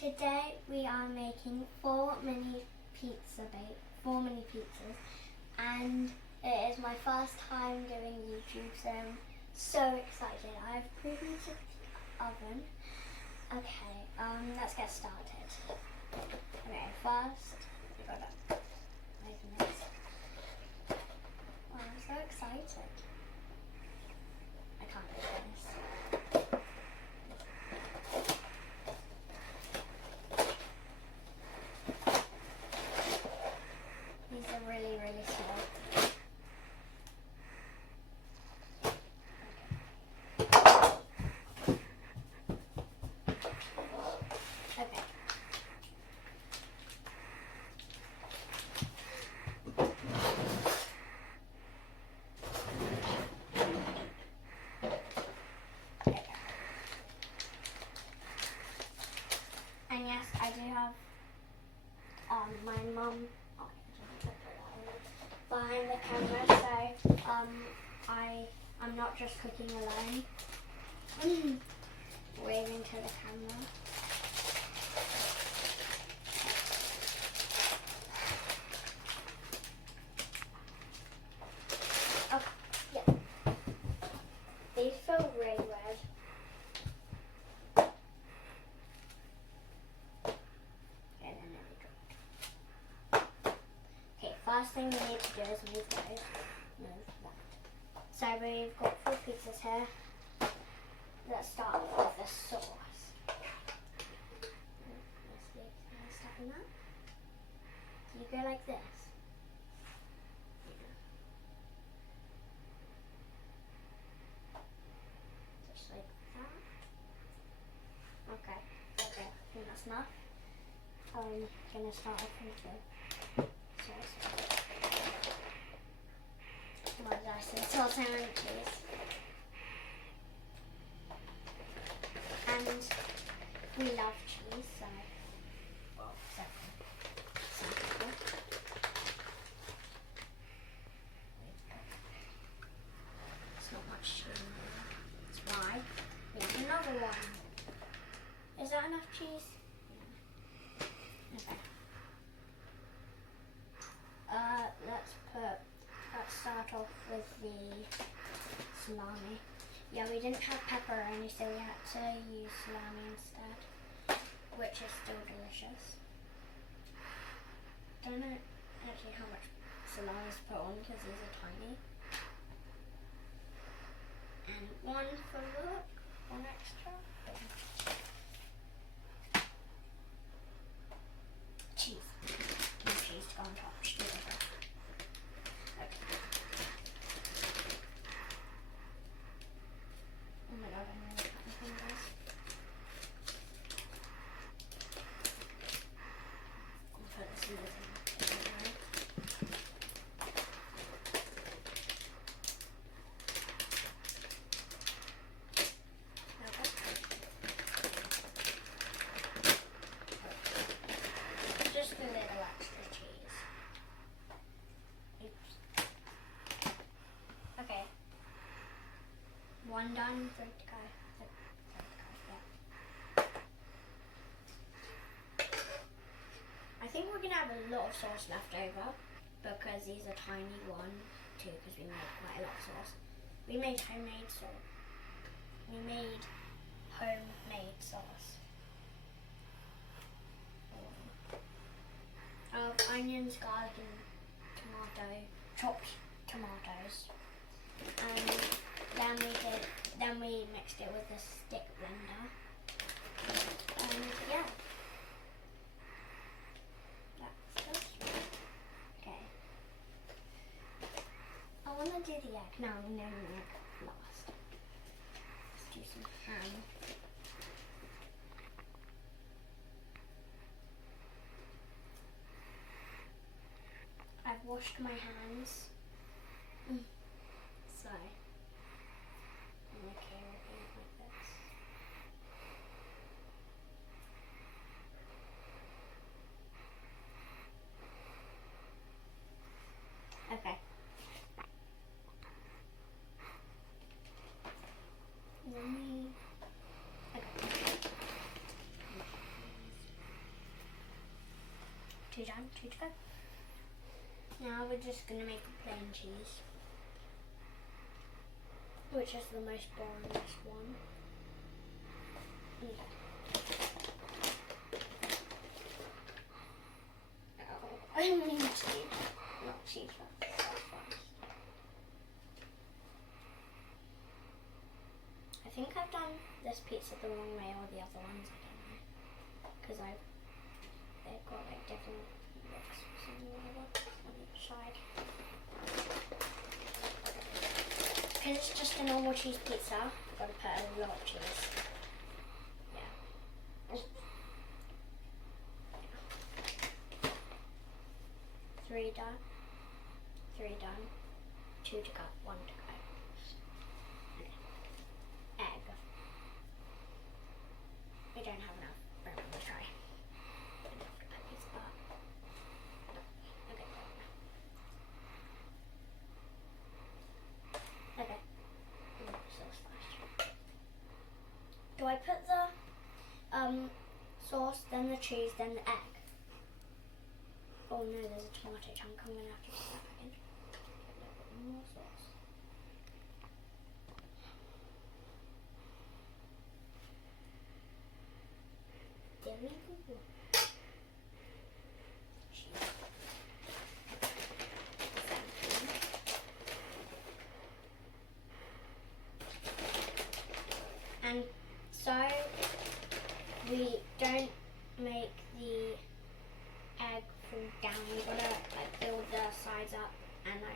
Today we are making four mini pizzas, and it is my first time doing YouTube, so I'm so excited. I've preheated the oven. Okay, let's get started. Okay, first we gotta open this. Oh, I'm so excited. I can't open this. These are really, really small. Okay. And yes, I do have my mum behind the camera, so I'm not just cooking alone. Waving to the camera. Oh, yeah. These feel really weird. Okay, first thing we need to do is move those. Move that. So we've got 4 pizzas here. Let's start with the sauce. Let's stuff in that. Do you go like this? Just like that. Okay, I think that's enough. I'm gonna start off with the sauce. What did I say? Salt and cheese. And we love cheese, so well, some people. It's not much cheese in there. That's why. We need another one. Is that enough cheese? Okay. Let's start off with the salami. Yeah, we didn't have pepperoni, so we had to use salami instead, which is still delicious. Don't know actually how much salami to put on because these are tiny. And one for look, one extra. Cheese. No cheese to go on top. Okay. Oh my god, I'm really cutting fingers. I'll put this in the just a little extra cheese. Oops. Okay. One done, third to go. Yeah. I think we're gonna have a lot of sauce left over because these are tiny. 1, 2, because we made quite a lot of sauce. We made homemade sauce. Of onions, garlic, and chopped tomatoes. And then we mixed it with a stick blender. And yeah. That's good. Okay. I want to do the egg. No, last. Let's do some ham. I've washed my hands. So I'm okay with it like this. Okay. Yummy. Okay. 2 down, 2 to go. Now we're just going to make a plain cheese, which is the most boringest one. Okay. Oh, I mean cheese, not cheese. I think I've done this pizza the wrong way or the other ones, I don't know. Because they've got like different looks on each side. Because it's just a normal cheese pizza, I've got to put a lot of cheese. Yeah. 3 done. 3 done. 2 to go. 1 to go. Egg. We don't have enough room on the tray. Okay. Do I put the sauce, then the cheese, then the egg? Oh no, there's a tomato chunk. I'm gonna have to put that back in. A little bit more sauce. There we go. And so we don't make the egg fall down. We've got to like build the sides up, and I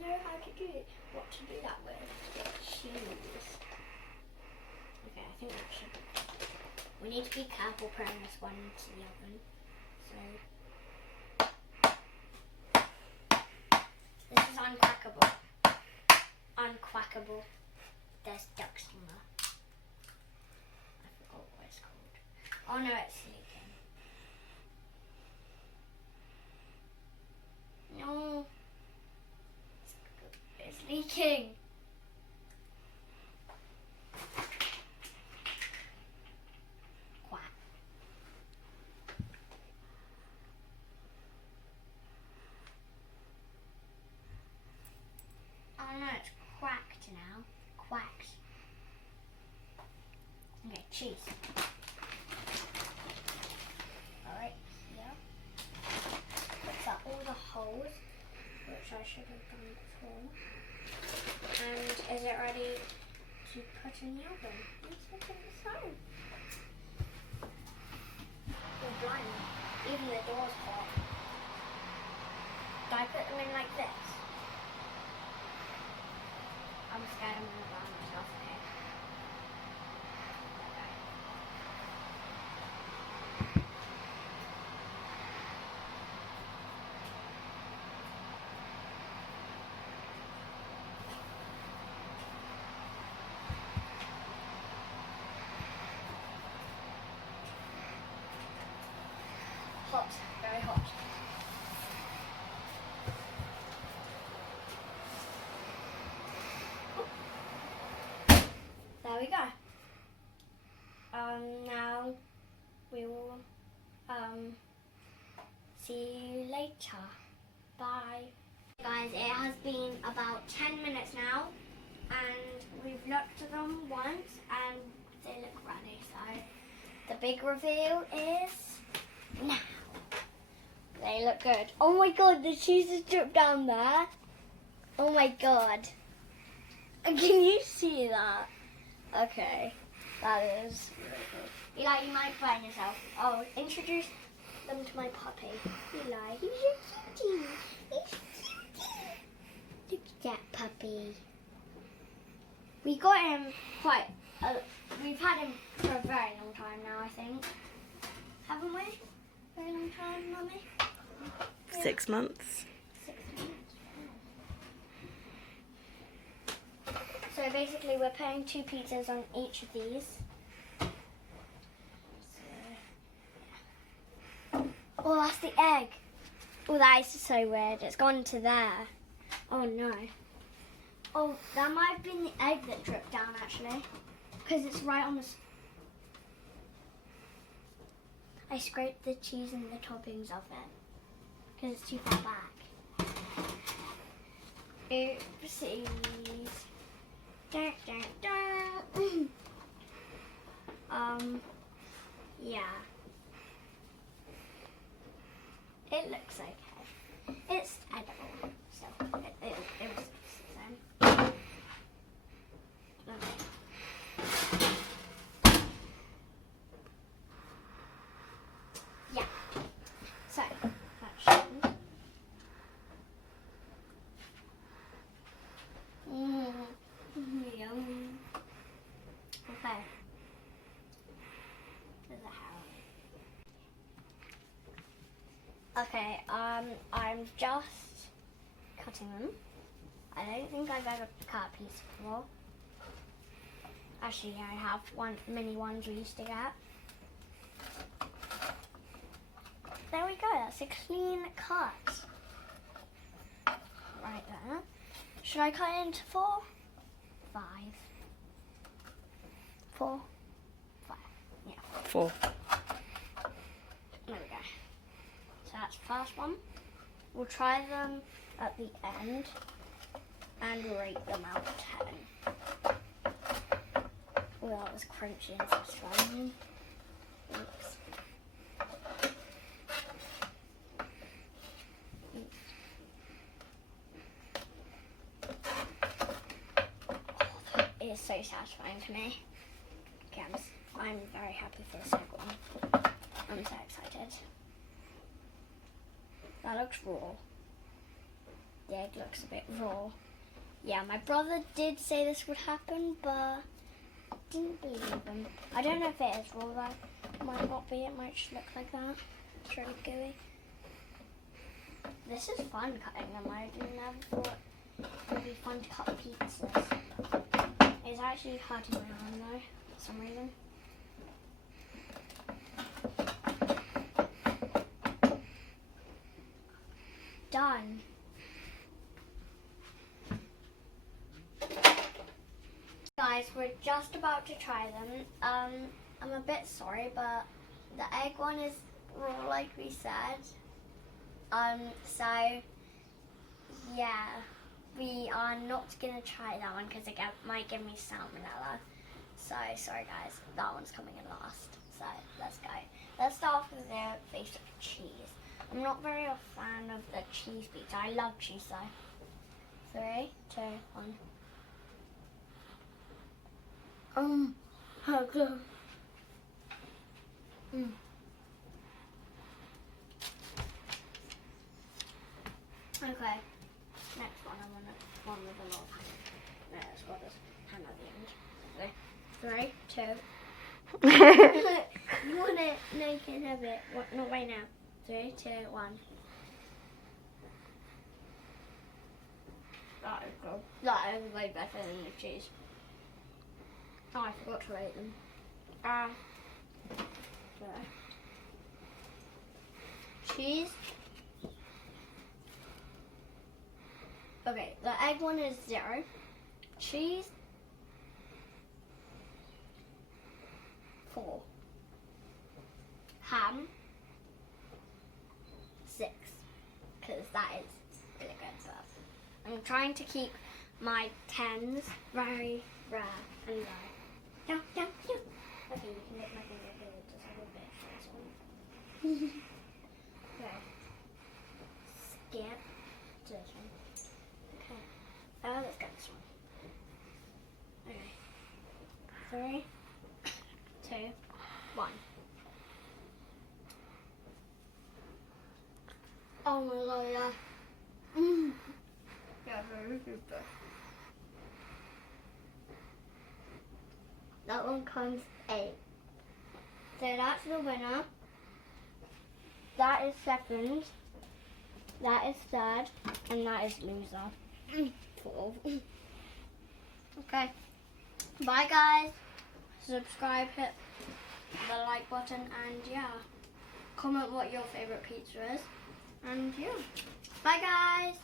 know how to do it. What to do that with? Cheese. Okay, I think that should be good. We need to be careful putting this one into the oven. So this is uncrackable. Unquackable. There's ducks on there. I forgot what it's called. Oh no, it's leaking. No. It's leaking. Quack. Oh no, it's cracked now. Quacked. Okay, cheese. Alright, yeah. Puts out all the holes, which I should have done before. And is it ready to put in the oven? Yes, I think so. We're blind. Even the door's hot. Do I put them in like this? I'm scared I'm gonna burn myself here. Hot, very hot. There we go. Now we will see you later. Bye. Guys, it has been about 10 minutes now, and we've looked at them once and they look ready. So the big reveal is now. They look good. Oh my god, the cheese has dripped down there. Oh my god. Can you see that? Okay, that is really good. Eli, you might find yourself. Oh, introduce them to my puppy. Eli, he's so cutie. He's so cutie. Look at that puppy. We got him we've had him for a very long time now, I think. Haven't we? Very long time, Mummy? 6 months. 6 months. So basically we're putting 2 pizzas on each of these. Oh, that's the egg. Oh, that is so weird. It's gone to there. Oh no. Oh, that might have been the egg that dripped down actually. Because it's right on the... I scraped the cheese and the toppings of it. because it's too far back. Oopsies. Dun, dun, dun. Yeah. It looks okay. It's edible, so it was then. Okay. Yeah. So that's yum. Okay. There's a Harry. Okay, I'm just cutting them. I don't think I've ever cut a piece before. Actually, I have mini ones we used to get. There we go, that's a clean cut. Right there. Should I cut it into 4? 5. 4, 5. Yeah. 4. There we go. So that's the first one. We'll try them at the end and rate them out of 10. Oh, that was crunchy and satisfying. Oops. It is so satisfying to me. Okay, I'm very happy for the second one. I'm so excited. That looks raw. The egg looks a bit raw. Yeah, my brother did say this would happen, but I didn't believe him. I don't know if it is raw though. It might not be, it might just look like that. It's really gooey. This is fun cutting them. I never thought it would be fun to cut pizzas. It's actually hurting my arm though, for some reason. Done. Guys, we're just about to try them. I'm a bit sorry, but the egg one is raw like we said. So yeah, we are not gonna try that one because it might give me salmonella. So sorry guys, that one's coming in last. So let's go. Let's start off with the basic cheese. I'm not very a fan of the cheese pizza. I love cheese though. 3, 2, 1. How good. Okay. Next one, I want one with a lot of ham. No, it's got this ham at the end. 3, 2. You want it? No, you can have it. What? Not right now. 3, 2, 1. That is good. That is way better than the cheese. Oh, I forgot to rate them. There. Cheese. Okay, the egg one is 0. Cheese. 4. Ham. 6. Because that is really good stuff. I'm trying to keep my 10s very rare and low. Yeah. Okay, you can make my finger bigger just a little bit for this one. Okay. Skip to this one. Okay. Let's get this one. Okay. 3, 2, 1. Oh my god, yeah. Yeah, very good. That one comes 8. So that's the winner. That is second. That is third. And that is loser. 4. Okay. Bye guys. Subscribe, hit the like button, and yeah. Comment what your favourite pizza is. And yeah. Bye guys.